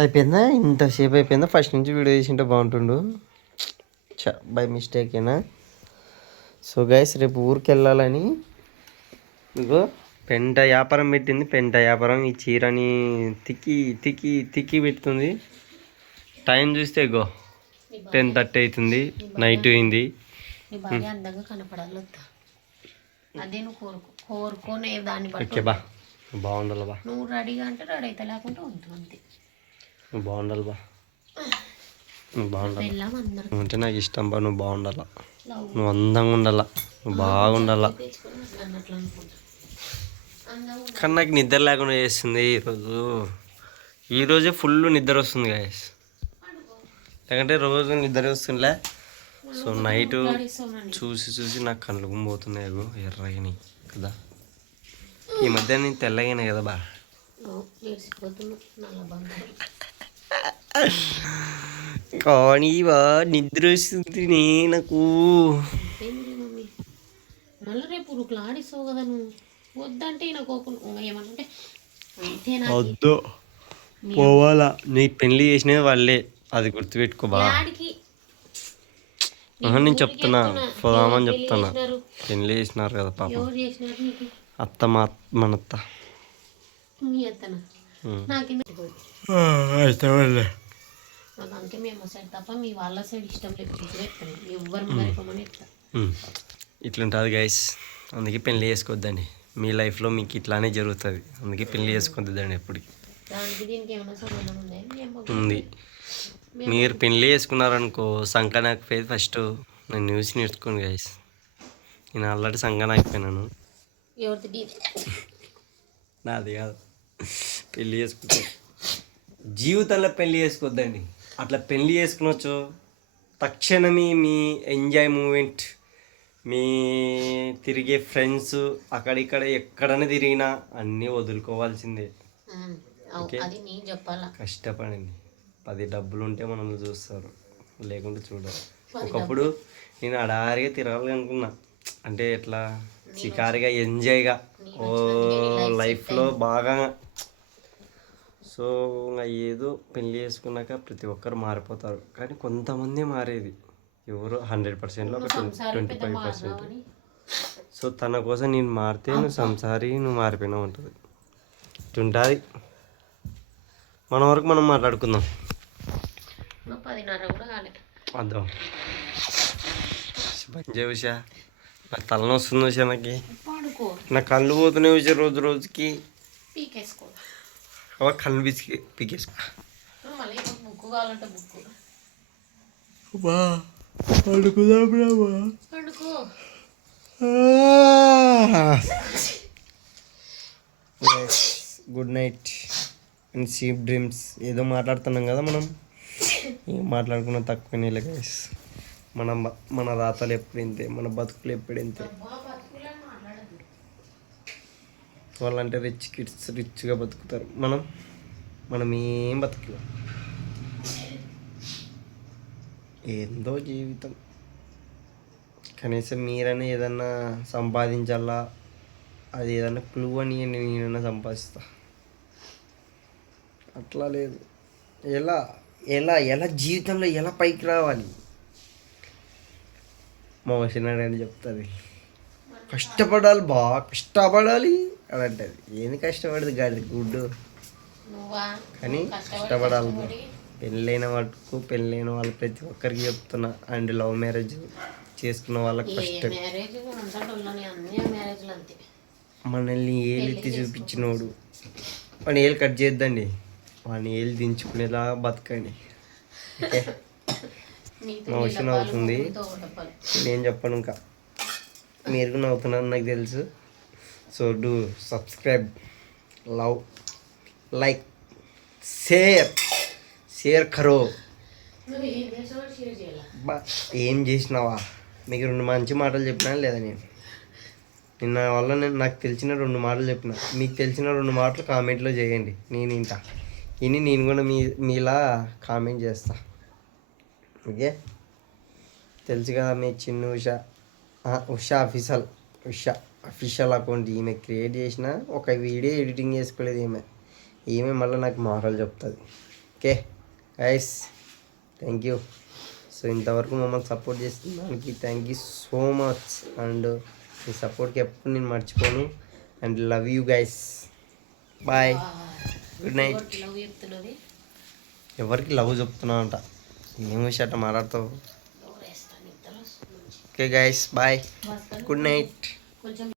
అయిపోయిందా? ఇంతసేపు అయిపోయిందా? ఫస్ట్ నుంచి వీడియో చేసింటే బాగుంటుండు. చ బై మిస్టేకేనా సో గైస్ రేపు ఊరికి వెళ్ళాలని ఇగో పెంట వ్యాపారం పెట్టింది. పెంట వ్యాపారం ఈ చీరని తిక్కి తిక్కి తిక్కి పెడుతుంది. టైం చూస్తే ఇగో టెన్ థర్టీ అవుతుంది. నైట్ అయింది. అదే నువ్వు కోరుకో కోరుకోనే దాన్ని బట్టి ఓకే బా. బాగుండాలి బా. నువ్వు రెడీగా అంటే రెడీ అయితే వద్దు అంతే. నువ్వు బాగుండాలి బా. నువ్వు బాగుండాలి. అంటే నాకు ఇష్టం బా నువ్వు బాగుండాలా? నువ్వు అందంగా ఉండాలా? నువ్వు బాగుండాలా? కానీ నాకు నిద్ర లేకుండా చేస్తుంది ఈరోజు ఈరోజే ఫుల్ నిద్ర వస్తుంది గాయస్ లేకంటే రోజు నిద్ర వస్తుందిలే. సో నైట్ చూసి చూసి నాకు కళ్ళు పోతున్నాయి అగో ఎర్రగినాయి కదా. ఈ మధ్య నేను తెల్లగానే కదా బా? కానీ బా నిద్ర వస్తుంది నే నాకు మళ్ళీ రేపు ఆడిస్తావు కదా నువ్వు? వద్దంటే ఈయన కోపం ఏమనంటే అంతే నా వద్దు. పోవాలా. నీ పెళ్ళి చేసినది వాళ్ళే. అది గుర్తుపెట్టుకో బా. డాడీకి ఆహా, నేను చెప్తున్నా. పోదామని చెప్తున్నా. పెళ్ళి చేసినారు కదా పాపం. నీకు? అత్త మా మనత్త మీ అత్తన? అంతే మేము సైడ్ తప్ప మీ వాళ్ళ సైడ్ ఇష్టం ఎవ్వరు మరిపోమని చెప్తా. ఉమ్. ఇట్లుంటుంది గైస్ అందుకే పెళ్ళి చేసుకోవద్దండి మీ లైఫ్లో మీకు ఇట్లానే జరుగుతుంది. అందుకే పెళ్ళి చేసుకోవద్దండి ఎప్పటికి. సంబంధం ఉందా? మీరు పెళ్ళి చేసుకున్నారనుకో సంకనాకి పోయి ఫస్ట్ నేను న్యూస్ నేర్చుకోండి గైస్ నేను ఆల్రెడీ ఎవరిది? డీ. నాది కాదు. పెళ్ళి చేసుకుంటే. జీవితంలో పెళ్ళి చేసుకోవద్దండి అట్లా పెళ్ళి చేసుకునొచ్చు. తక్షణమే మీ ఎంజాయ్ మూమెంట్ మీ తిరిగే ఫ్రెండ్స్ అక్కడిక్కడ ఎక్కడైనా తిరిగినా అన్నీ వదులుకోవాల్సిందే. చెప్పాలా? కష్టపడండి. పది డబ్బులు ఉంటే మనల్ని చూస్తారు. లేకుంటే చూడరు. ఒకప్పుడు నేను అడారిగా తిరగాలి అనుకున్నా. అంటే ఎట్లా? షికారిగా ఎంజాయ్గా. ఓ లైఫ్లో బాగా సో ఇంకా ఏదో పెళ్ళి చేసుకున్నాక ప్రతి ఒక్కరు మారిపోతారు. కానీ కొంతమంది మారేది. ఎవరు హండ్రెడ్ పర్సెంట్లో ఒక ట్వంటీ ఫైవ్ పర్సెంట్. సో తన కోసం నేను మారితే నువ్వు సంసారి నువ్వు మారిపోయినావు ఉంటుంది ఇటుంటుంది మన వరకు మనం మాట్లాడుకుందాం. వద్దాం మంచిగా ఉషా నాకు తలనొస్తుంది ఉషా నాకు. నా కళ్ళు పోతున్నాయి ఉషా రోజు రోజుకి. పీకేసుకో. అవ కళ్ళు పిసికి పీకేసుకో. మళ్ళీ బుక్ కావాలంటే బుక్ పడుకుందాం Rama పండుకో. Good night and sweet dreams ఏదో మాట్లాడుతున్నాం కదా మనం? ఏం మాట్లాడుకున్నా తక్కువ నీళ్ళు గైస్ మన మన రాతలు ఎప్పుడు ఇంతే మన బతుకులు ఎప్పుడు ఇంతే వాళ్ళంటే రిచ్ కిడ్స్ రిచ్గా బతుకుతారు. మనం మనం ఏం బతుకులేం ఏందో జీవితం. కనీసం మీరైనా ఏదన్నా సంపాదించాలా? అది ఏదన్నా క్లూ అని నేనైనా సంపాదిస్తా. అట్లా లేదు. ఎలా ఎలా ఎలా జీవితంలో ఎలా పైకి రావాలి? మా వసినాడు అని చెప్తుంది. కష్టపడాలి బాగా కష్టపడాలి. అని అంటది ఏంది కష్టపడదు గాడి గుడ్డు? కానీ కష్టపడాలి పెళ్ళైన వాటికు పెళ్ళైన వాళ్ళు ప్రతి ఒక్కరికి చెప్తున్నా. అండ్ లవ్ మ్యారేజ్ చేసుకున్న వాళ్ళకి ఏ ఫస్ట్ మనల్ని ఏలెత్తి చూపించినోడు? వాడిని ఏలు కట్ చేద్దండి. వాడిని ఏలు దించుకునేలా బతకండి. ఓకే? నీతో నా విషయం అవుతుంది నీతో ఒక డబ్బాలు. నేను చెప్పను ఇంకా. మీరు కూడా నవ్వుతున్నారు నాకు తెలుసు. So do subscribe love like share share కరో. ఏం చేసినావా? మీకు రెండు మంచి మాటలు చెప్పినా లేదా నేను? నిన్న వల్ల నేను నాకు తెలిసిన రెండు మాటలు చెప్పిన. మీకు తెలిసిన రెండు మాటలు కామెంట్లో చేయండి. నేను ఇంట ఇని నేను కూడా మీ మీలా కామెంట్ చేస్తా. ఓకే? తెలుసు కదా మీ చిన్న Usha Usha official Usha official account ఈమె క్రియేట్ చేసిన ఒక వీడియో ఎడిటింగ్ చేసుకోలేదు ఈమె. ఈమె మళ్ళీ నాకు మాటలు చెప్తుంది. Okay guys thank you so ఇంతవరకు మమ్మల్ని సపోర్ట్ చేసిన దానికి thank you so much and మీ సపోర్ట్కి ఎప్పుడు నేను మర్చిపోను. And love you guys bye good night ఎవరికి లవ్ చెప్తున్నా అంట ఏం విషయట మాట్లాడతావు? Okay guys bye good night Colchón.